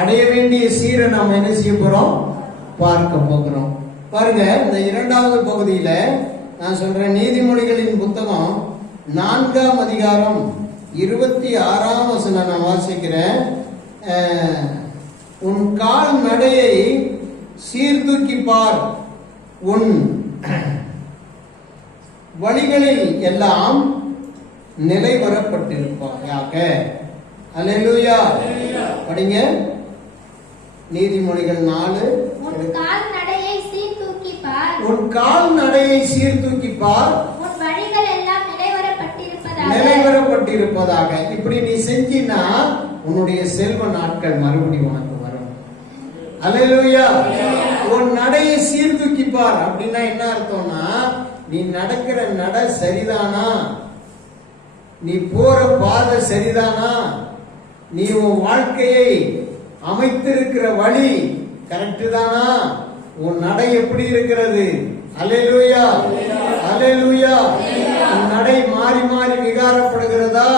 அடைய வேண்டிய சீரை நாம் என்ன செய்ய போறோம்? பார்க்க போகிறோம். பாருங்க இந்த இரண்டாவது பகுதியில நான் சொல்றேன் நீதிமொழிகளின் புத்தகம் நான்காம் அதிகாரம் இருபத்தி ஆறாம் வசனம் நான் வாசிக்கிறேன். உன் கால் நடையை சீர்தூக்கி பார். உன் வழிகளில் எல்லாம் நிலைவரப்பட்டிருப்பாயாக அல்லேலூயா படிங்க. நீதிமொழிகள் நாலு. உன் கால் நடையை சீர்தூக்கி பார். உன் கால் நடையை சீர்தூக்கி பார். உன் வழிகள் எல்லாம் நிலைவரப்பட்டிருப்பதாக. நிலைவரப்பட்டிருப்பதாக. இப்படி நீ செஞ்சினா உன்னுடைய செல்வ நாட்கள் மறுபடியும் உனக்கு வரும். அல்லேலூயா. உன் நடையை சீர்தூக்கி பார். அப்படின்னா என்ன அர்த்தம்னா நீ நடக்கிற நட சரிதானா? நீ போற பாதை சரிதானா? நீ உன் வாழ்க்கையை அமைத்திருக்கிற வழி கரெக்டு தானா? உன் நடை எப்படி இருக்கிறது? அலையலூயா அலையலூயா உன் நடை மாறி மாறி விகாரப்படுகிறதா?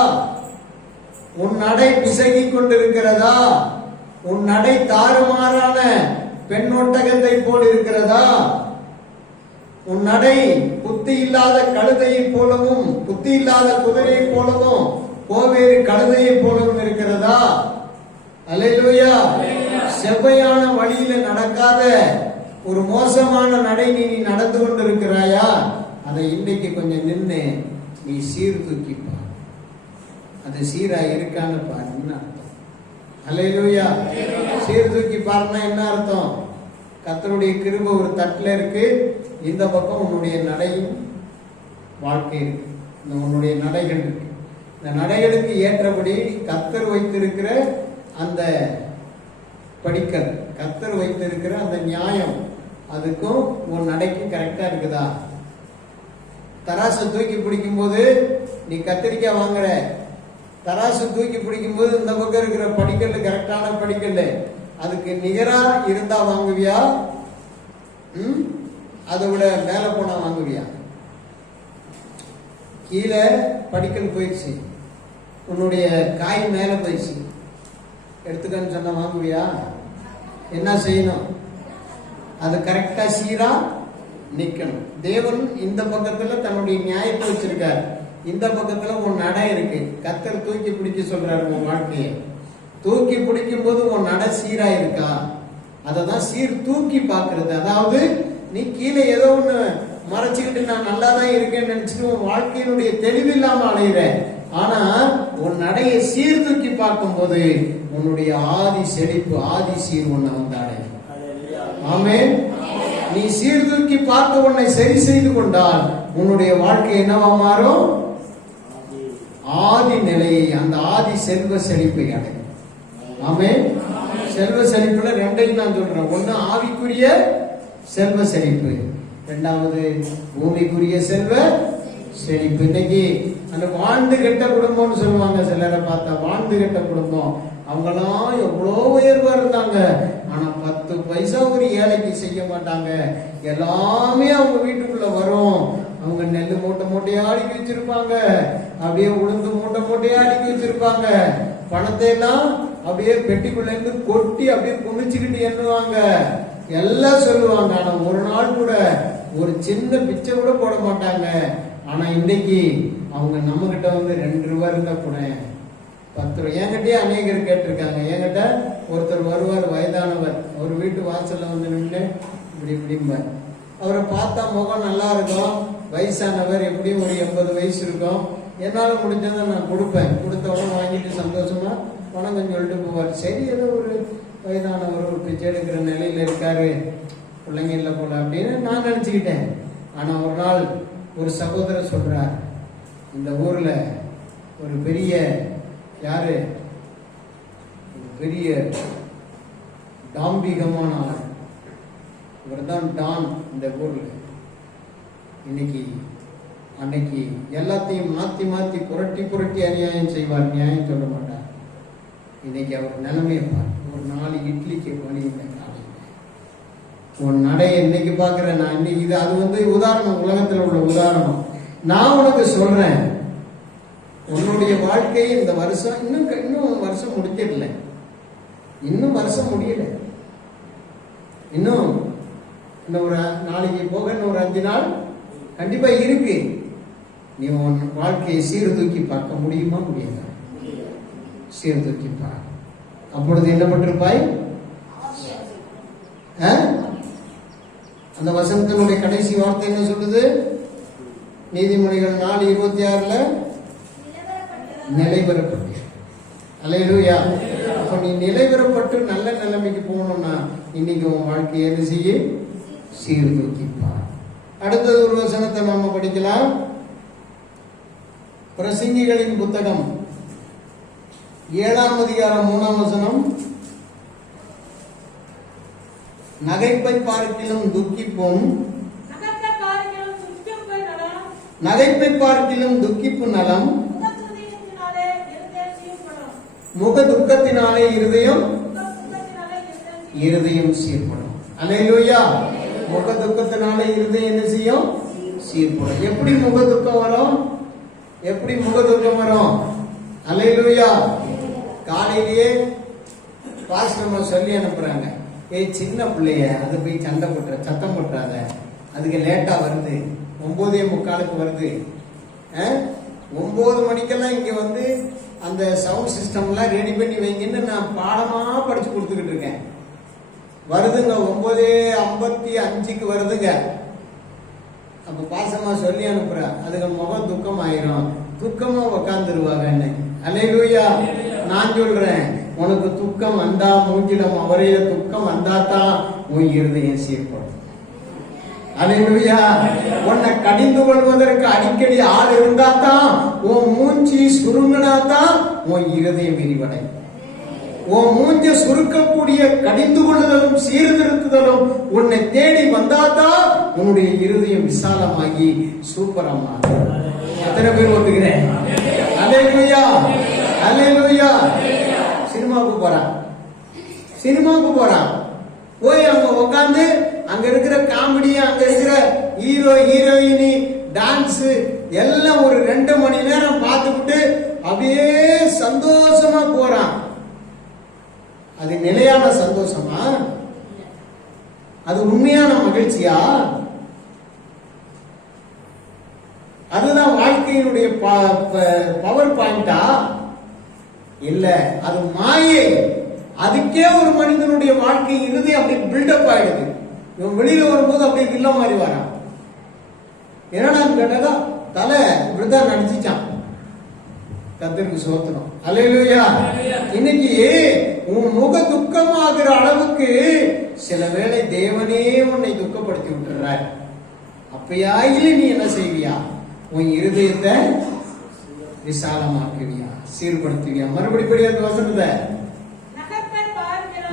உன் நடை பிசகி கொண்டிருக்கிறதா? உன் நடை தாறுமாறான பெண்ணொட்டகத்தை போல் இருக்கிறதா? உன் நடை புத்தி இல்லாத கழுதையைப் போலவும் புத்தி இல்லாத குதிரையைப் போலவும் கோவேறு கழுதையைப் போலவும் இருக்கிறதா? அல்லேலூயா செவ்வையான வழியில நடக்காத ஒரு மோசமான நடை நீ நடந்து நடந்து கொண்டிருக்கிறாயா? அதை இன்னைக்கு கொஞ்சம் நின்று நீ சீர்தூக்கி பார் அது சீரா இருக்கான்னு பாருன்னு அர்த்தம்? சீர் சீர்தூக்கி பாருன்னா என்ன அர்த்தம்? கத்தருடைய கிருப ஒரு தட்டில் இருக்கு. இந்த பக்கம் உன்னுடைய நடையும் வாழ்க்கை இருக்கு. இந்த உன்னுடைய நடைகள் இருக்கு. இந்த நடைகளுக்கு ஏற்றபடி கத்தர் வைத்திருக்கிற அந்த படிக்கல் கத்தர் வைத்திருக்கிற அந்த நியாயம் அதுக்கும் உன் நடைக்கும் கரெக்டா இருக்குதா? தராசை தூக்கி பிடிக்கும்போது நீ கத்திரிக்காய் வாங்குற. தராசு தூக்கி பிடிக்கும்போது இந்த பக்கம் இருக்கிற படிக்கல் கரெக்டான படிக்கல் அதுக்கு நிகரா இருந்தா வாங்குவியா? ம்? அதை விட மேல போனா வாங்குவியா? கீழே படிக்கல் போயிடுச்சு. உன்னுடைய காய் மேல போயிடுச்சு. எடுத்துக்கன்னு சொன்ன வாங்குவியா? என்ன செய்யணும்? அது கரெக்டா சீரா நிக்கணும். தேவன் இந்த பக்கத்துல தன்னுடைய நியாயத்தை வச்சிருக்கார். இந்த பக்கத்துல உன் நடை இருக்கு. கத்தர் தூக்கி பிடிக்க சொல்றாரு உன் வாழ்க்கையை. தூக்கி பிடிக்கும் போது உன் நடை சீரா இருக்கா? அததான் சீர் தூக்கி பார்க்கிறது. அதாவது நீ கீழே ஏதோ ஒண்ணு மறைச்சுக்கிட்டு நான் நல்லா தான் இருக்கேன்னு நினைச்சிட்டு உன் வாழ்க்கையினுடைய தெளிவில்லாம அலையிற. ஆனா நடையை சீர்தூக்கி பார்க்கும்போது உன்னுடைய ஆதி செழிப்பு ஆதி சீர் உன்னை வந்து அடையும். ஆமென். நீ சீர்தூக்கி பார்த்து உன்னை சரி செய்து கொண்டால் உன்னுடைய வாழ்க்கை என்னவா மாறும்? ஆதி நிலையை அந்த ஆதி செல்வ செழிப்பை அடையும். ஆமென். செல்வ செழிப்புல ரெண்டையும் நான் சொல்றேன். ஒண்ணு ஆவிக்குரிய செல்வ செழிப்பு. ரெண்டாவது பூமிக்குரிய செல்வ செழிப்பு இன்னைக்கு அந்த வாழ்ந்து கெட்ட குடும்பம்னு சொல்லுவாங்க சிலரை பார்த்தா வாழ்ந்து கெட்ட குடும்பம். அவங்கெல்லாம் எவ்வளோ உயர்வா இருந்தாங்க. ஆனா பத்து பைசா ஒரு ஏழைக்கு செய்ய மாட்டாங்க. எல்லாமே அவங்க வீட்டுக்குள்ள வரும். அவங்க நெல் மூட்டை மூட்டையா அடுக்கி வச்சிருப்பாங்க. அப்படியே உளுந்து மூட்டை மூட்டையா அடுக்கி வச்சிருப்பாங்க. பணத்தை எல்லாம் அப்படியே பெட்டிக்குள்ள இருந்து கொட்டி அப்படியே குமிச்சுக்கிட்டு எண்ணுவாங்க. எல்லாம் சொல்லுவாங்க. ஆனா ஒரு நாள் கூட ஒரு சின்ன பிச்சை கூட போட மாட்டாங்க. ஆனால் இன்னைக்கு அவங்க நம்மக்கிட்ட வந்து ரெண்டு ரூபா இருந்தா கூட பத்து ரூபா. என்கிட்டயே அநேகர் கேட்டிருக்காங்க. என்கிட்ட ஒருத்தர் வருவார் வயதானவர். அவர் வீட்டு வாசலில் வந்து நின்று இப்படி இப்படிம்பார். அவரை பார்த்தா முகம் நல்லா இருக்கும். வயசானவர் எப்படியும் ஒரு எண்பது வயசு இருக்கும். என்னால் முடிஞ்சதை நான் கொடுப்பேன். கொடுத்த உடனே வாங்கிட்டு சந்தோஷமா வணக்கம் சொல்லிட்டு போவார். சரி ஏதோ ஒரு வயதானவர் ஒரு பிச்சை எடுக்கிற நிலையில் இருக்காரு. பிள்ளைங்க இல்லை போல அப்படின்னு நான் நினச்சிக்கிட்டேன். ஆனால் ஒரு நாள் ஒரு சகோதரர் சொல்றார் இந்த ஊர்ல ஒரு பெரிய யாரு? பெரிய டாம்பிகமான ஆள். இவர்தான் டான் இந்த ஊர்ல. இன்னைக்கு அன்னைக்கு எல்லாத்தையும் மாத்தி மாத்தி புரட்டி புரட்டி அநியாயம் செய்வார் நியாயம் சொல்ல மாட்டார். இன்னைக்கு அவர் நிலைமையை பார். ஒரு நாலு இட்லிக்கு வழி இல்லை. உன் நடைய இன்னைக்கு பாக்குறேன் நான் இன்னைக்கு இது அது வந்து உதாரணம் உலகத்தில் உள்ள உதாரணம். நான் உனக்கு சொல்றேன். உன்னுடைய வாழ்க்கையை இந்த வருஷம் இன்னும் இன்னும் வருஷம் முடிச்சிடல இன்னும் வருஷம் முடியல. இன்னும் இன்னும் ஒரு நாளைக்கு போக இன்னும் ஒரு அஞ்சு நாள் கண்டிப்பா இருக்கு. நீ உன் வாழ்க்கையை சீர்தூக்கி பார்க்க முடியுமா முடியாதா? சீர்தூக்கி பார். அப்பொழுது என்ன பண்ணிருப்பாய் ஆ? அந்த வசனத்தினுடைய கடைசி வார்த்தை என்ன சொல்லுது? நீதிமொழிகள் நாலு இருபத்தி ஆறுல நிலைபெறப்பட்டு அலையிலுயா. அப்ப நீ நிலைபெறப்பட்டு நல்ல நிலைமைக்கு போகணும்னா இன்னைக்கு உன் வாழ்க்கையை என்ன செய்ய? சீர்தூக்கிப்பா அடுத்தது ஒரு வசனத்தை நாம படிக்கலாம். பிரசங்கிகளின் புத்தகம் ஏழாம் அதிகாரம் மூணாம் வசனம். நகைப்பை பார்க்கிலும் துக்கிப்பும். நகைப்பை பார்க்கிலும் துக்கிப்பு நலம். முக துக்கத்தினாலே இருதயம் இருதயம் சீர்படும். அலையிலூயா முக துக்கத்தினாலே இருதயம் என்ன செய்யும்? சீர்படும். எப்படி முக துக்கம் வரும்? எப்படி முக துக்கம் வரும்? அலையிலூயா காலையிலேயே பாஸ்டர்மா சொல்லி அனுப்புறாங்க. ஏய் சின்ன பிள்ளைய அது போய் சண்டை போட்டுற சத்தம் போட்டுறாத. அதுக்கு லேட்டா வருது. ஒன்பதே முக்காலுக்கு வருது. அஹ்? ஒன்பது மணிக்கெல்லாம் இங்க வந்து அந்த சவுண்ட் சிஸ்டம்லாம் ரெடி பண்ணி வைங்கன்னு நான் பாடமா படிச்சு கொடுத்துக்கிட்டு இருக்கேன். வருதுங்க ஒன்பதே ஐம்பத்தி அஞ்சுக்கு வருதுங்க. அப்ப பாசமா சொல்லி அனுப்புற. அதுக்கு முகம் துக்கம் ஆயிரும் துக்கமா உக்காந்துருவாங்கன்னு அலையிலூயா நான் சொல்றேன். உனக்கு துக்கம் வந்தா மூஞ்சிலம் அவரே துக்கம் வந்தா தான் உன் இருதயம் சீர்படும். அலையா உன்னை கடிந்து கொள்வதற்கு அடிக்கடி ஆள் இருந்தா தான் உன் மூஞ்சி சுருங்கினா தான் உன் இருதயம் விரிவடை உன் மூஞ்ச சுருக்கக்கூடிய கடிந்து கொள்ளுதலும் சீர்திருத்துதலும் உன்னை தேடி வந்தாதான் உன்னுடைய இருதயம் விசாலமாகி சூப்பரமா எத்தனை பேர் ஒத்துக்கிறேன்? அலையா அலையா சினிமாவுக்கு போறான். சினிமாவுக்கு போறான். போய் அவங்க உட்காந்து அங்க இருக்கிற காமெடி அங்க இருக்கிற ஹீரோ ஹீரோயினி டான்ஸ் எல்லாம் ஒரு ரெண்டு மணி நேரம் பார்த்துக்கிட்டு அப்படியே சந்தோஷமா போறான். அது நிலையான சந்தோஷமா? அது உண்மையான மகிழ்ச்சியா? அதுதான் வாழ்க்கையினுடைய பவர் பாயிண்டா இல்ல அது மாயை. அதுக்கே ஒரு மனிதனுடைய வாழ்க்கை இறுதி அப்படி பில்டப் ஆயிடுது. இவன் வெளியில வரும்போது அப்படியே வில்ல மாதிரி வரான். என்னடான்னு கேட்டதா தலை இப்படிதான் நடிச்சுச்சான். கத்திற்கு சோத்திரம். அல்லேலூயா. இன்னைக்கு உன் முக துக்கமாகிற அளவுக்கு சில வேளை தேவனே உன்னை துக்கப்படுத்தி விட்டுறார். அப்பயாயில நீ என்ன செய்வியா? உன் இருதயத்தை விசாலமாக்குவியா? சீர்படுத்துவியா மறுபடி படி அந்த வசனத்தை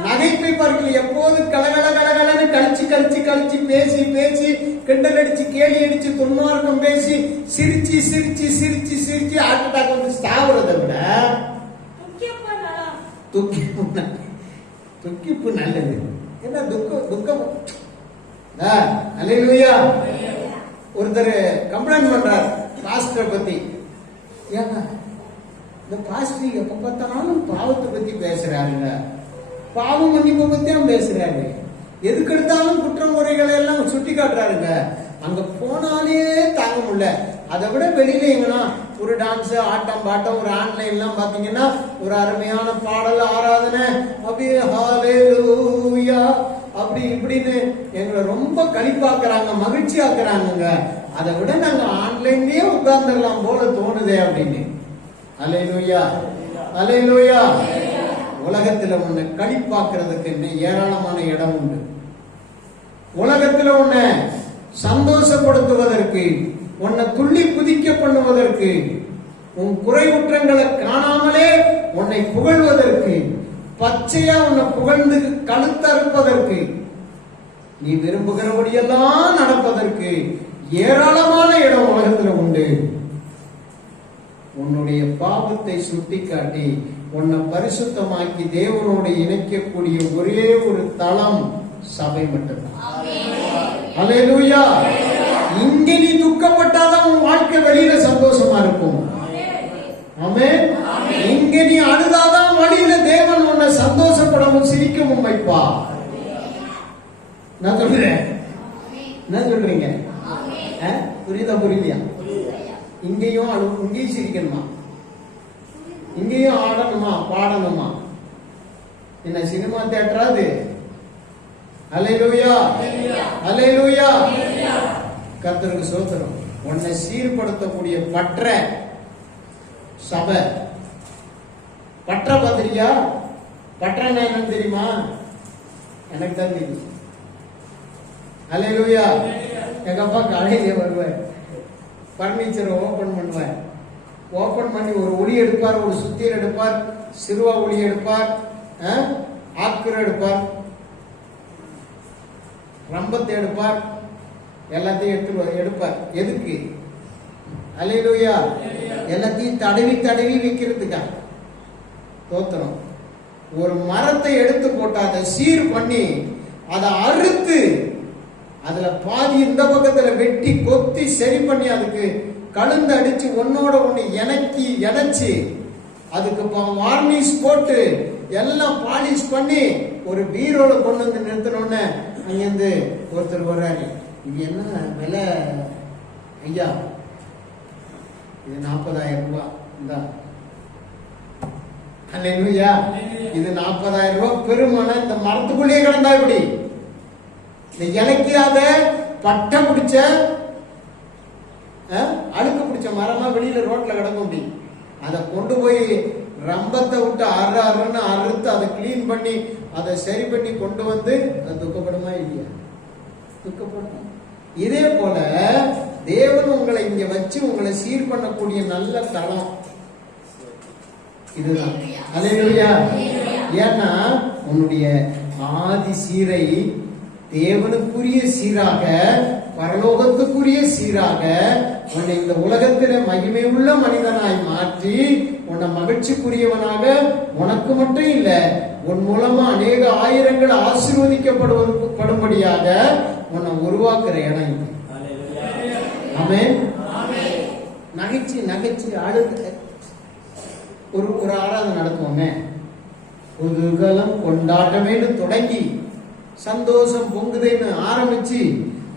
நகைப்பை பார்க்கல. எப்போது கலகல கலகலன்னு கழிச்சு கழிச்சு கழிச்சு பேசி பேசி கிண்டல் அடிச்சு கேலி அடிச்சு துன்மார்க்கம் பேசி சிரிச்சு சிரிச்சு சிரிச்சு சிரிச்சு ஹார்ட் அட்டாக் வந்து சாவுறதை விட துக்கிப்பு துக்கிப்பு நல்ல- துக்கிப்பு நல்லது. என்ன துக்கம்? துக்கம் அலையிலுயா ஒருத்தர் கம்ப்ளைண்ட் பண்றார். பாஸ்டரை பத்தி. ஏங்க இந்த பாஸ்டர் எப்ப பார்த்தாலும் பாவத்தை பத்தி பேசுறாருங்க. பாவம் மன்னிப்பை பத்தி தான் பேசுறாரு. எதுக்கு எடுத்தாலும் குற்ற முறைகளை எல்லாம் சுட்டி காட்டுறாருங்க. அங்க போனாலே தாங்க முடியல. அதை விட வெளியில எங்கன்னா ஒரு டான்ஸ் ஆட்டம் பாட்டம் ஒரு ஆன்லைன்லாம் பாத்தீங்கன்னா ஒரு அருமையான பாடல் ஆராதனை அப்படியே ஹalleluya அப்படி இப்படின்னு எங்களை ரொம்ப கழிப்பாக்குறாங்க மகிழ்ச்சி ஆக்குறாங்க அதை விட நாங்க ஆன்லைன்லயே உட்கார்ந்துடலாம் போல தோணுதே அப்படின்னு. அலையிலுயா? அலையிலுயா? உலகத்துல உன்னை கழிப்பாக்குறதுக்கு என்ன ஏராளமான இடம் உண்டு. உலகத்துல உன்னை சந்தோஷப்படுத்துவதற்கு உன்னை துள்ளி குதிக்க பண்ணுவதற்கு உன் குறைவுற்றங்களை காணாமலே உன்னை புகழ்வதற்கு பச்சையா உன்னை புகழ்ந்து கழுத்தறுப்பதற்கு நீ விரும்புகிறபடியெல்லாம் நடப்பதற்கு ஏராளமான இடம் உலகத்துல உண்டு. உன்னுடைய பாவத்தை சுட்டிக்காட்டி உன்னை பரிசுத்தமாக்கி தேவனோடு இணைக்கக்கூடிய ஒரே ஒரு தளம் சபை மட்டும்தான். இங்க நீ துக்கப்பட்டாதான் உன் வாழ்க்கை வெளியில சந்தோஷமா இருக்கும். ஆமே இங்க நீ அழுதாதான் வழியில தேவன் உன்னை சந்தோஷப்படவும் சிரிக்கவும் வைப்பா. நான் சொல்றேன். என்ன சொல்றீங்க. ஆ? புரியுதா புரியலையா? இங்கேயும் அழு இங்கேயும் சிரிக்கணுமா? இங்கேயும் ஆடணுமா பாடணுமா? என்ன சினிமா தியேட்டரா அது? அலையிலூயா அலையிலூயா கத்தருக்கு சோத்திரம். உன்னை சீர்படுத்தக்கூடிய பற்ற சபை. பற்ற பத்திரியா? பற்றன்னா என்னன்னு தெரியுமா? எனக்கு தான் தெரியும். அலையிலூயா எங்க அப்பா காலையிலே வருவார். பர்னிச்சரை ஓபன் பண்ணுவார் ஓபன் பண்ணி ஒரு ஒளி எடுப்பார் ஒரு சுத்தியல் எடுப்பார் சிறுவா ஒளி எடுப்பார் ஆக்குரை எடுப்பார். ரம்பத்தை எடுப்பார். எல்லாத்தையும் எடுத்து எடுப்பார். எதுக்கு? அலையிலூயா எல்லாத்தையும் தடவி தடவி வைக்கிறதுக்கா தோத்திரம் ஒரு மரத்தை எடுத்து போட்டு அதை சீர் பண்ணி அதை அறுத்து அதுல பாதி இந்த பக்கத்துல வெட்டி கொத்தி சரி பண்ணி அதுக்கு கழுந்து அடிச்சு ஒன்னோட ஒண்ணு இணக்கி இணைச்சு அதுக்கு வார்னிஷ் போட்டு எல்லாம் பாலிஷ் பண்ணி ஒரு பீரோல கொண்டு வந்து நிறுத்தினோடனே அங்கிருந்து ஒருத்தர் வர்றாரு. இது என்ன விலை? ஐயா இது நாற்பதாயிரம் ரூபாய் இந்தா. அல்லேலூயா. இது நாற்பதாயிரம் ரூபாய் பெருமன இந்த மரத்துக்குள்ளேயே கிடந்தா இப்படி இந்த இலக்கியாத பட்டை பிடிச்ச அழுக்கு பிடிச்ச மரமா வெளியில ரோட்ல கிடக்கும் அப்படி. அதை கொண்டு போய் ரம்பத்தை விட்டு அறு அறுன்னு அறுத்து அதை க்ளீன் பண்ணி அதை சரி பண்ணி கொண்டு வந்து அது துக்கப்படுமா இல்லையா? துக்கப்படும். இதே போல தேவன் உங்களை இங்க வச்சு உங்களை சீர் பண்ணக்கூடிய நல்ல தளம் இதுதான். அல்லேலூயா ஏன்னா உன்னுடைய ஆதி சீரை தேவனுக்குரிய சீராக பரலோகத்துக்குரிய சீராக உன்னை இந்த உலகத்தில மகிமை உள்ள மனிதனாய் மாற்றி உன்னை மகிழ்ச்சிக்குரியவனாக உனக்கு மட்டும் இல்ல உன் மூலமா அநேக ஆயிரங்கள் ஆசீர்வதிக்கப்படுவது படும்படியாக உன்னை உருவாக்குற இடம் இது. ஆமே நகைச்சு நகைச்சு அழுது ஒரு ஒரு ஆராதனை நடத்துவோமே. புதுகலம் கொண்டாட்டமேனு தொடங்கி சந்தோஷம் பொங்குதேன்னு ஆரம்பிச்சு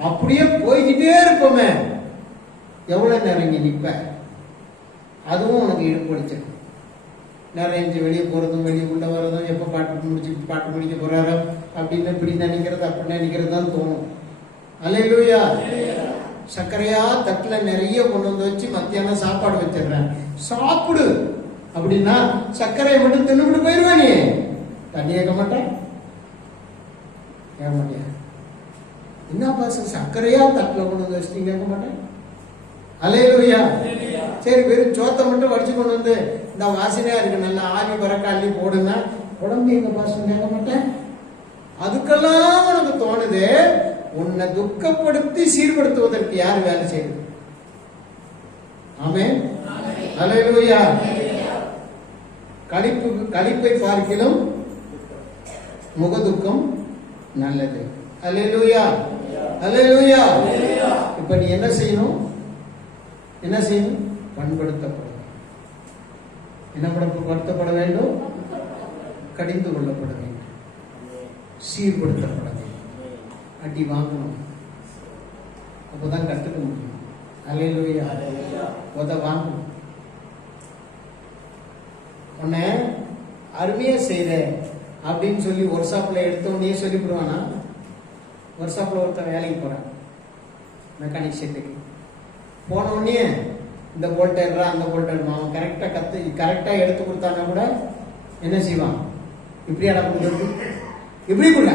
அப்படியே போய்கிட்டே இருப்போமே. எவ்வளவு நேரம் இங்க நிப்ப? அதுவும் உனக்கு இடுப்படிச்சிடும் நிறைய வெளியே போறதும் வெளியே உள்ள வர்றதும் எப்ப பாட்டு முடிச்சு பாட்டு முடிக்க போறாரோ அப்படின்னு இப்படி நினைக்கிறது அப்படி நினைக்கிறது தான் தோணும். அலையிலுயா சர்க்கரையா தட்டுல நிறைய கொண்டு வந்து வச்சு மத்தியானம் சாப்பாடு வச்சிடுறேன். சாப்பிடு. அப்படின்னா சர்க்கரையை மட்டும் தின்னுபிட்டு போயிருவா நீ. தண்ணி கேட்க மாட்டேன். கேட்க மாட்டியா என்ன பாச சர்க்கரையா தட்டுல கொண்டு வந்து வச்சுட்டு கேட்க மாட்டேன் அலையலுயா சரி வெறும் சோத்தை மட்டும் வடிச்சு கொண்டு வந்து இந்த வாசனையா இருக்கு நல்லா ஆவி பறக்க அள்ளி போடுங்க உடம்பு எங்க பாசம் கேட்க மாட்டேன் அதுக்கெல்லாம் உனக்கு தோணுது உன்னை துக்கப்படுத்தி சீர்படுத்துவதற்கு யார் வேலை செய்யுது ஆமே அலையலுயா கழிப்பு கழிப்பை பார்க்கிலும் முகதுக்கம் நல்லது. அலையலுயா அலையலுயா இப்ப நீ என்ன செய்யணும்? என்ன செய்யணும்? பண்படுத்தப்பட வேண்டும். என்ன பட- படுத்தப்பட வேண்டும். கடிந்து கொள்ளப்பட வேண்டும். சீர்படுத்தப்பட வேண்டும். அடி வாங்கணும். அப்போதான் கத்துக்க முடியும். அலையிலுயா உத வாங்கணும் உன்னை அருமையா செய்யற அப்படின்னு சொல்லி ஒர்க் ஷாப்ல எடுத்த உடனே சொல்லிவிடுவானா? ஒர்க் ஷாப்ல ஒருத்தன் வேலைக்கு போறான் மெக்கானிக் செட்டுக்கு போன உடனே இந்த போல்டர்ரா அந்த போல்டர் அவன் கரெக்டா கத்து கரெக்டா எடுத்து கொடுத்தானா கூட என்ன செய்வான்? இப்படி அடக்க முடியாது இப்படி கொண்டா?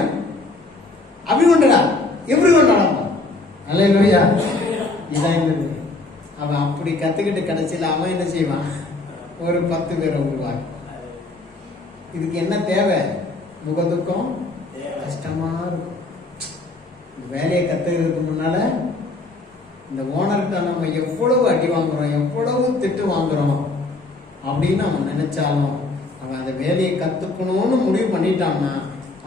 அப்படி கொண்டடா எப்படி கொண்டாடா நல்ல இல்லையா இதான் இருந்தது அவன் அப்படி கத்துக்கிட்டு கடைசியில் அவன் என்ன செய்வான்? ஒரு பத்து பேரை உருவாக்கி இதுக்கு என்ன தேவை? முகதுக்கம் கஷ்டமா இருக்கும். வேலையை கத்துக்கிறதுக்கு முன்னால இந்த ஓனர்கிட்ட நம்ம எவ்வளவு அடி வாங்குறோம் எவ்வளவு திட்டு வாங்குறோம் அப்படின்னு அவன் நினைச்சாலும் அவன் அந்த வேலையை கத்துக்கணும்னு முடிவு பண்ணிட்டான்னா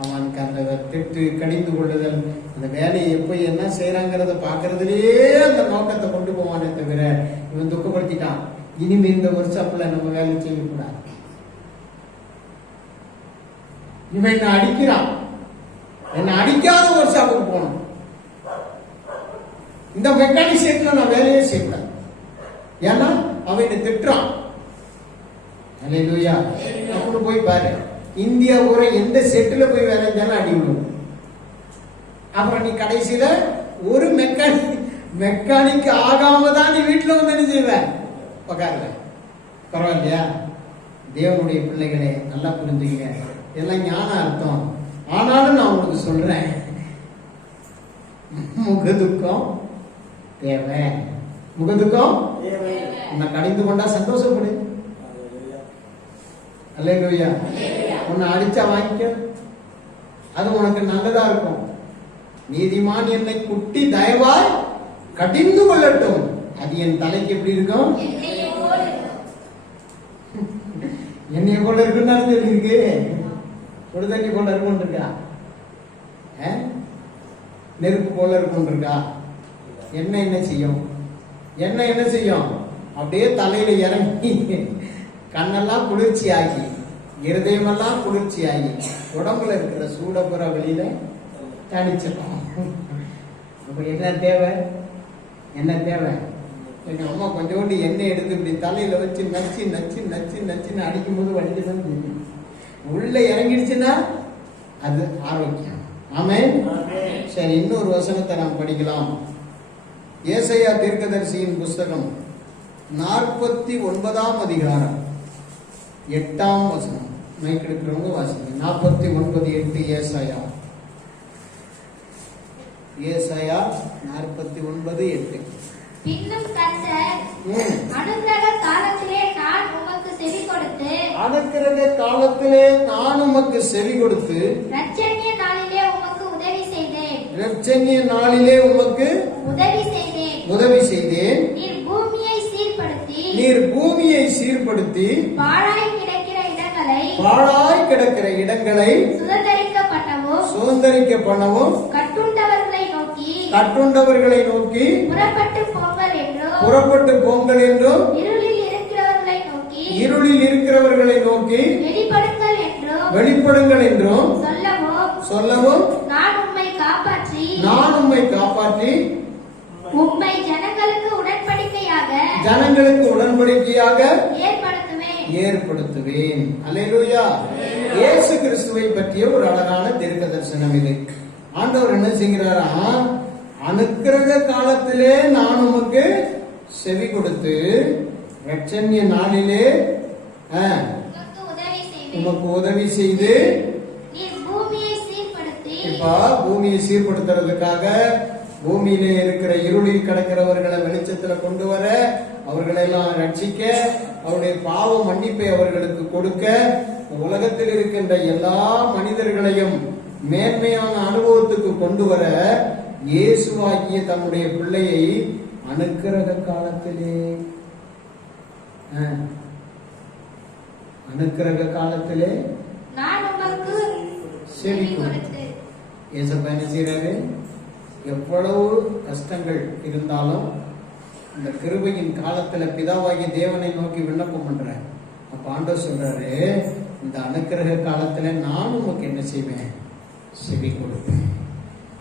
அவனுக்கு அந்த திட்டு கடிந்து கொள்ளுதல் அந்த வேலையை எப்போ என்ன செய்யறாங்கிறத பாக்குறதுலயே அந்த நோக்கத்தை கொண்டு போவானே தவிர இவன் துக்கப்படுத்திட்டான். இனிமே இந்த வருஷத்துல நம்ம வேலை செய்யக்கூடாது. இவன் என்ன அடிக்கிறான். என்னை அடிக்காத ஒரு ஷாப்புக்கு போகணும் இந்த மெக்கானிக் ஷேப்ல நான் வேலையே செய்யக்கூடாது. ஏன்னா அவன் என்னை திட்டுறான். அல்லேலூயா அப்படின்னு போய் பாரு. இந்தியா ஊரை எந்த செட்டில் போய் வேலை இருந்தாலும் அடி விடுவோம் அப்புறம் நீ கடைசியில ஒரு மெக்கானிக் மெக்கானிக் ஆகாம தான் நீ வீட்டில் வந்து என்ன செய்வ? உட்காருல பரவாயில்லையா? தேவனுடைய பிள்ளைகளே நல்லா புரிஞ்சுங்க இதெல்லாம் ஞான அர்த்தம். ஆனாலும் நான் உங்களுக்கு சொல்றேன். முகதுக்கம் தேவை. முகதுக்கம் உன்னை கடிந்து கொண்டா சந்தோஷப்படு. அல்லேலூயா. உன்னை அடிச்சா வாங்கிக்க. அது உனக்கு நல்லதா இருக்கும். நீதிமான் என்னை குட்டி தயவாய் கடிந்து கொள்ளட்டும். அது என் தலைக்கு எப்படி இருக்கும்? என்னையே போல் இருக்குன்னு சொல்லியிருக்கு. சுடு தண்ணி போல இருக்கும் இருக்கா? ஆ? நெருப்பு போல இருக்கும் இருக்கா? என்ன என்ன செய்யும்? என்ன என்ன செய்யும்? அப்படியே தலையில இறங்கி கண்ணெல்லாம் குளிர்ச்சி ஆகி இருதயமெல்லாம் குளிர்ச்சி ஆகி உடம்புல இருக்கிற சூடப்புற வெளியில தணிச்சிடும் அப்ப என்ன தேவை? என்ன தேவை? எங்க அம்மா கொஞ்சோண்டு எண்ணெய் எடுத்து இப்படி தலையில வச்சு நச்சு நச்சு நச்சு நச்சுன்னு அடிக்கும் போது வலிக்கதான் தெரியும் உள்ள இறங்கிடுச்சுன்னா அது ஆரோக்கியம். ஆமென்? சரி இன்னொரு வசனத்தை நாம் படிக்கலாம். ஏசையா தீர்க்கதரிசியின் புஸ்தகம் நாற்பத்தி ஒன்பதாம் அதிகாரம். எட்டாம் வசனம். மைக் எடுக்கிறவங்க வாசிங்க. நாற்பத்தி ஒன்பது எட்டு ஏசாயா. ஏசாயா நாற்பத்தி ஒன்பது எட்டு. பின்னும் கர்த்தர் ம். அனுக்கிரக காலத்திலே நான் உமக்கு செவி கொடுத்து அனுக்கிரக காலத்திலே நான் உமக்கு செவி கொடுத்து ரட்சணிய நாளிலே உமக்கு உதவி செய்தேன். இரட்சணிய நாளிலே உமக்கு உதவி செய்தேன். உதவி செய்தேன். நீர் பூமியை சீர்படுத்தி நீர் பூமியை சீர்படுத்தி பாழாய் கிடக்கிற இடங்களை பாழாய் கிடக்கிற இடங்களை சுதந்தரிக்க பண்ணவும் சுதந்திரிக்க பண்ணவும் கட்டுண்டவர்களை நோக்கி கட்டுண்டவர்களை நோக்கி புறப்பட்டு போங்கள் என்றும் புறப்பட்டு போங்கள் என்றும் இருளில் இருக்கிறவர்களை நோக்கி வெளிப்படுங்கள் என்றும் சொல்லவும் நான் உம்மை காப்பாற்றி நான் உம்மை காப்பாற்றி உம்மை ஜனங்களுக்கு உடன்படிக்கையாக ஜனங்களுக்கு உடன்படிக்கையாக ஏற்படுத்துவேன். ஏற்படுத்துவேன். அல்லேலூயா. இயேசு கிறிஸ்துவை பற்றிய ஒரு அழகான தீர்க்க தரிசனம் இது. ஆண்டவர் என்ன செய்கிறாரா? அனுக்கிரக காலத்திலே நான் உமக்கு செவி கொடுத்து ரட்சண்ய நாளிலே உமக்கு உதவி செய்து இப்ப பூமியை சீர்படுத்துறதுக்காக பூமியிலே இருக்கிற இருளில் கிடக்கிறவர்களை வெளிச்சத்துல கொண்டு வர அவர்களை எல்லாம் ரட்சிக்க அவருடைய பாவ மன்னிப்பை அவர்களுக்கு கொடுக்க உலகத்தில் இருக்கின்ற எல்லா மனிதர்களையும் மேன்மையான அனுபவத்துக்கு கொண்டு வர இயேசுவாகிய தம்முடைய பிள்ளையை அனுக்கிரக காலத்திலே அனுக்கிரக காலத்திலே நான் செவி ஏசப்பா என்ன செய்யறாரு எவ்வளவு கஷ்டங்கள் இருந்தாலும் இந்த கிருபையின் காலத்துல பிதாவாகிய தேவனை நோக்கி விண்ணப்பம் பண்ற அப்ப ஆண்டவர் சொல்றாரு இந்த அனுக்கிரக காலத்துல நான் உமக்கு என்ன செய்வேன்? செவி கொடுப்பேன்.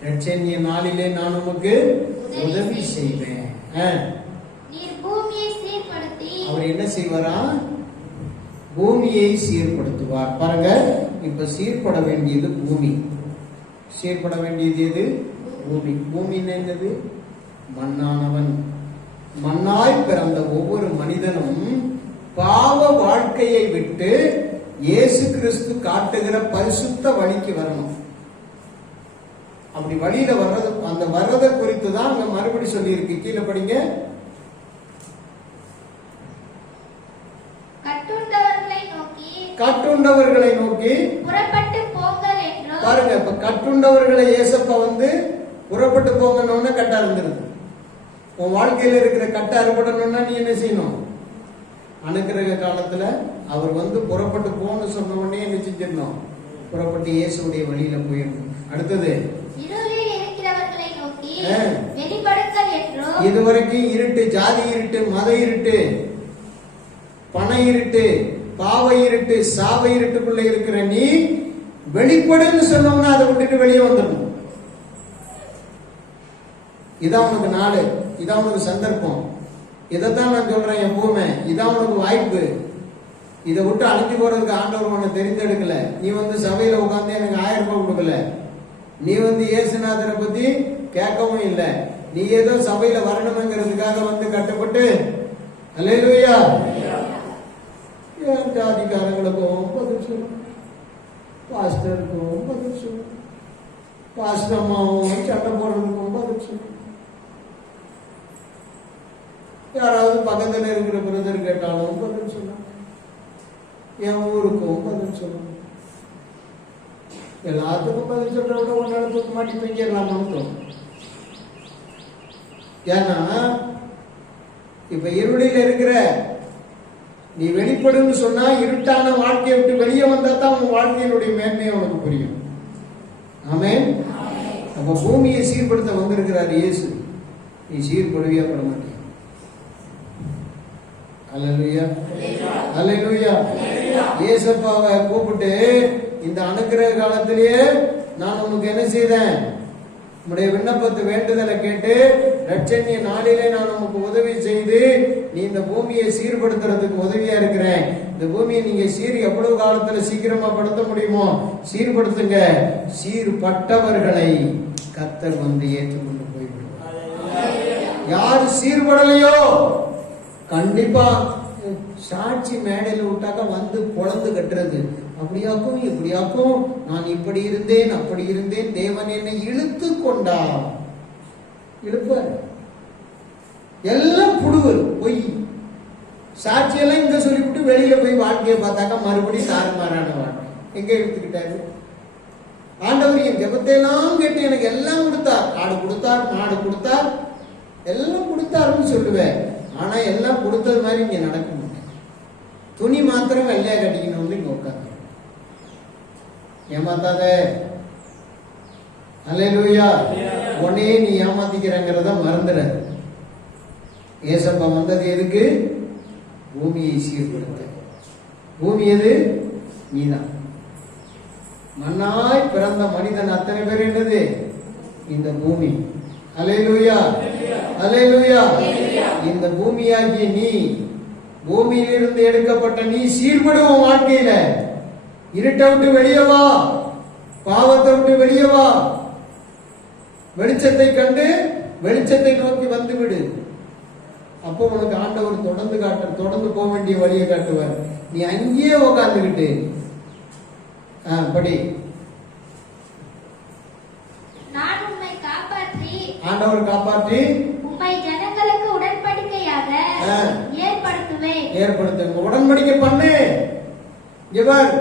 ரட்சணிய நாளிலே நான் உமக்கு உதவி செய்வேன். அவர் என்ன செய்வாரா? பூமியை சீர்படுத்துவார். பாருங்க இப்ப சீர்பட வேண்டியது பூமி. சீர்பட வேண்டியது எது? பூமி. பூமி என்னது? மண்ணானவன். மண்ணாய் பிறந்த ஒவ்வொரு மனிதனும் பாவ வாழ்க்கையை விட்டு இயேசு கிறிஸ்து காட்டுகிற பரிசுத்த வழிக்கு வரணும். அப்படி வழியில வர்றது அந்த வர்றதை குறித்து தான் அங்க மறுபடி சொல்லியிருக்கு. கீழே படிங்க கட்டுண்டவர்களை நோக்கி கட்டுண்டவர்களை நோக்கி புறப்பட்டு போங்கள் என்றும் பாருங்க இப்ப கட்டுண்டவர்களை ஏசப்பா வந்து புறப்பட்டு போங்கன்னு கட்டா இருந்துருது உன் வாழ்க்கையில இருக்கிற கட்டை அறுபடணும்னா நீ என்ன செய்யணும்? அனுக்கிரக காலத்துல அவர் வந்து புறப்பட்டு போன்னு சொன்ன உடனே என்ன செஞ்சிடணும்? புறப்பட்டு இயேசுடைய வழியில போயிடணும். அடுத்தது இதுவரைக்கும் இருட்டு ஜாதி இருட்டு மத இருட்டு பண இருட்டு பாவ இருட்டு சாவ இருட்டுக்குள்ள இருக்கிற நீ வெளிப்படுன்னு சொன்னோம்னா அதை விட்டுட்டு வெளியே வந்துடணும். இதான் உனக்கு நாடு இதான் உனக்கு சந்தர்ப்பம். இதைத்தான் நான் சொல்றேன் பூமை இதான் உனக்கு வாய்ப்பு. இதை விட்டு அழிஞ்சு போறதுக்கு ஆண்டவர் உன்னை தெரிந்தெடுக்கல. நீ வந்து சபையில உட்காந்து எனக்கு ஆயிரம் ரூபாய் கொடுக்கல. நீ வந்து இயேசுநாதரை பத்தி கேட்கவும் இல்லை. நீ ஏதோ சபையில வரணுங்கிறதுக்காக வந்து கட்டப்பட்டு. அல்லையா என் ஜாதிக்காரங்களுக்கும் பதில் சொல்லணும் பாஸ்டருக்கும் பதில் சொல்லணும் பாஸ்டர் அம்மாவும் சட்டை போடுறதுக்கும் பதில் சொல்லணும் யாராவது பக்கத்தில் இருக்கிற பிரதர் கேட்டாலும் பதில் சொல்லணும் என் ஊருக்கும் பதில் சொல்லணும் எல்லாத்துக்கும் பதில் சொல்றவங்க ஒரு நாள் தூக்க மாட்டி தூங்கிடலாம் மட்டும் ஏன்னா இப்ப இருளில் இருக்கிற நீ வெளிப்படுன்னு சொன்னா இருட்டான வாழ்க்கையை விட்டு வெளியே வந்தா தான் உன் வாழ்க்கையினுடைய மேன்மையை உனக்கு புரியும். ஆமே நம்ம பூமியை சீர்படுத்த வந்திருக்கிறார் இயேசு. நீ சீர்படுவியா பட மாட்டியா அல்லேலூயா. அல்லேலூயா. இயேசப்பாவை கூப்பிட்டு இந்த அனுக்கிற காலத்திலேயே நான் உனக்கு என்ன செய்தேன்? உம்முடைய விண்ணப்பத்து வேண்டுதலை கேட்டு ரட்சணிய நாளிலே நான் உனக்கு உதவி செய்து நீ இந்த பூமியை சீர்படுத்துறதுக்கு உதவியா இருக்கிறேன். இந்த பூமியை நீங்க சீர் எவ்வளவு காலத்துல சீக்கிரமா படுத்த முடியுமோ சீர்படுத்துங்க. சீர்பட்டவர்களை கத்தர் வந்து ஏற்றுக்கொண்டு போய்விடுவார். யார் சீர்படலையோ கண்டிப்பா சாட்சி மேடையில் விட்டாக்க வந்து பொழந்து கட்டுறது. அப்படியாக்கும் இப்படியாக்கும். நான் இப்படி இருந்தேன் அப்படி இருந்தேன். தேவன் என்னை இழுத்து கொண்டார். இழுப்பார். எல்லாம் புடுவர் பொய். சாட்சியெல்லாம் இங்க சொல்லிவிட்டு வெளியில போய் வாழ்க்கையை பார்த்தாக்கா மறுபடியும் தாறுமாறான வாழ்க்கை. எங்க எடுத்துக்கிட்டாரு ஆண்டவர் என் ஜெபத்தையெல்லாம் கேட்டு எனக்கு எல்லாம் கொடுத்தார். ஆடு கொடுத்தார் மாடு கொடுத்தார். எல்லாம் கொடுத்தாருன்னு சொல்லுவேன். ஆனா எல்லாம் கொடுத்தது மாதிரி இங்க நடக்க மாட்டேன் துணி மாத்திரம் வெள்ளையா கட்டிக்கணும் ஏமாத்தாத. அல்லேலூயா. உடனே நீ ஏமாத்திக்கிறங்கிறத மறந்துட. ஏசப்பா வந்தது எதுக்கு? பூமியை சீர்படுத்த. பூமி எது? நீதான். மண்ணாய் பிறந்த மனிதன் அத்தனை பேர் என்னது? இந்த பூமி. அலையலூயா அலையலூயா இந்த பூமியாகிய நீ பூமியிலிருந்து எடுக்கப்பட்ட நீ சீர்படுவோம் வாழ்க்கையில. இருட்டை விட்டு வெளியே வா. பாவத்தை விட்டு வெளியே வா. வெளிச்சத்தை கண்டு வெளிச்சத்தை நோக்கி வந்து விடு அப்போ உனக்கு ஆண்டவர் தொடர்ந்து காட்டு தொடர்ந்து போக வேண்டிய வழியை காட்டுவார். நீ அங்கேயே உக்காந்துக்கிட்டு. படி. ஆண்டவர் காப்பாற்றி. உம்மை ஜனங்களுக்கு உடன்படிக்கையாக. ஏற்படுத்துவேன். ஏற்படுத்துங்க. உடன்படிக்கை பண்ணு. இவர்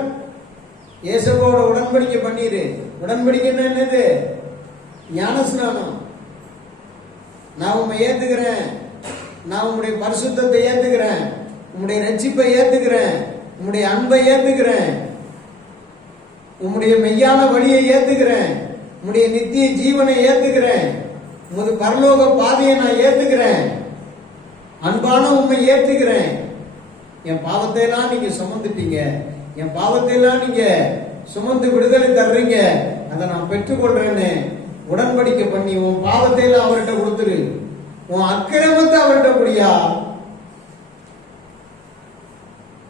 இயேசுவோட உடன்படிக்கை பண்ணிரு. உடன்படிக்கைன்னா என்னது? ஞானஸ்நானம். நான் உண்மை ஏத்துக்கிறேன். நான் உங்களுடைய பரிசுத்தத்தை ஏத்துக்கிறேன். உங்களுடைய ரட்சிப்பை ஏத்துக்கிறேன். உங்களுடைய அன்பை ஏத்துக்கிறேன். உங்களுடைய மெய்யான வழியை ஏத்துக்கிறேன். உங்களுடைய நித்திய ஜீவனை ஏத்துக்கிறேன். உமது பரலோக பாதையை நான் ஏத்துக்கிறேன். அன்பான உண்மை ஏத்துக்கிறேன். என் பாவத்தை எல்லாம் நீங்க சுமந்துட்டீங்க. என் பாவத்தை எல்லாம் நீங்க சுமந்து விடுதலை தர்றீங்க. அதை நான் பெற்றுக்கொள்றேன்னு உடன்படிக்கை பண்ணி உன் பாவத்தை எல்லாம் அவர்கிட்ட கொடுத்துரு. உன் அக்கிரமத்தை அவர்கிட்ட முடியா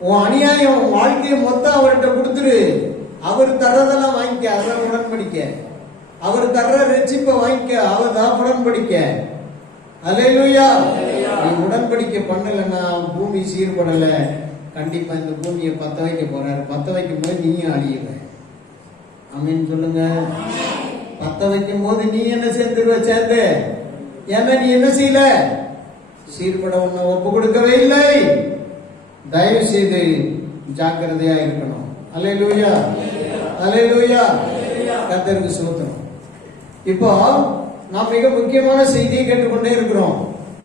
உன் அநியாயம் உன் வாழ்க்கையை மொத்தம் அவர்கிட்ட கொடுத்துரு. அவர் தர்றதெல்லாம் வாங்கிக்க அதான் உடன்படிக்க. அவர் தர்ற ரட்சிப்பை வாங்கிக்க அவர் தான் உடன்படிக்க. அலையிலுயா நீ உடன்படிக்கை பண்ணலன்னா பூமி சீர்படலை. கண்டிப்பா இந்த பூமியை பத்த வைக்க போறாரு. பத்த வைக்கும் போது நீயும் அழியுவ. அமீன் சொல்லுங்க. பத்த வைக்கும் போது நீ என்ன சேர்ந்துருவ சேர்ந்து ஏன்னா நீ என்ன செய்யல? சீர்பட உன்னை ஒப்பு கொடுக்கவே இல்லை. தயவு செய்து ஜாக்கிரதையா இருக்கணும். அலை லூயா அலை லூயா கத்தருக்கு சோத்திரம் இப்போ நாம் மிக முக்கியமான செய்தியை கேட்டுக்கொண்டே இருக்கிறோம்.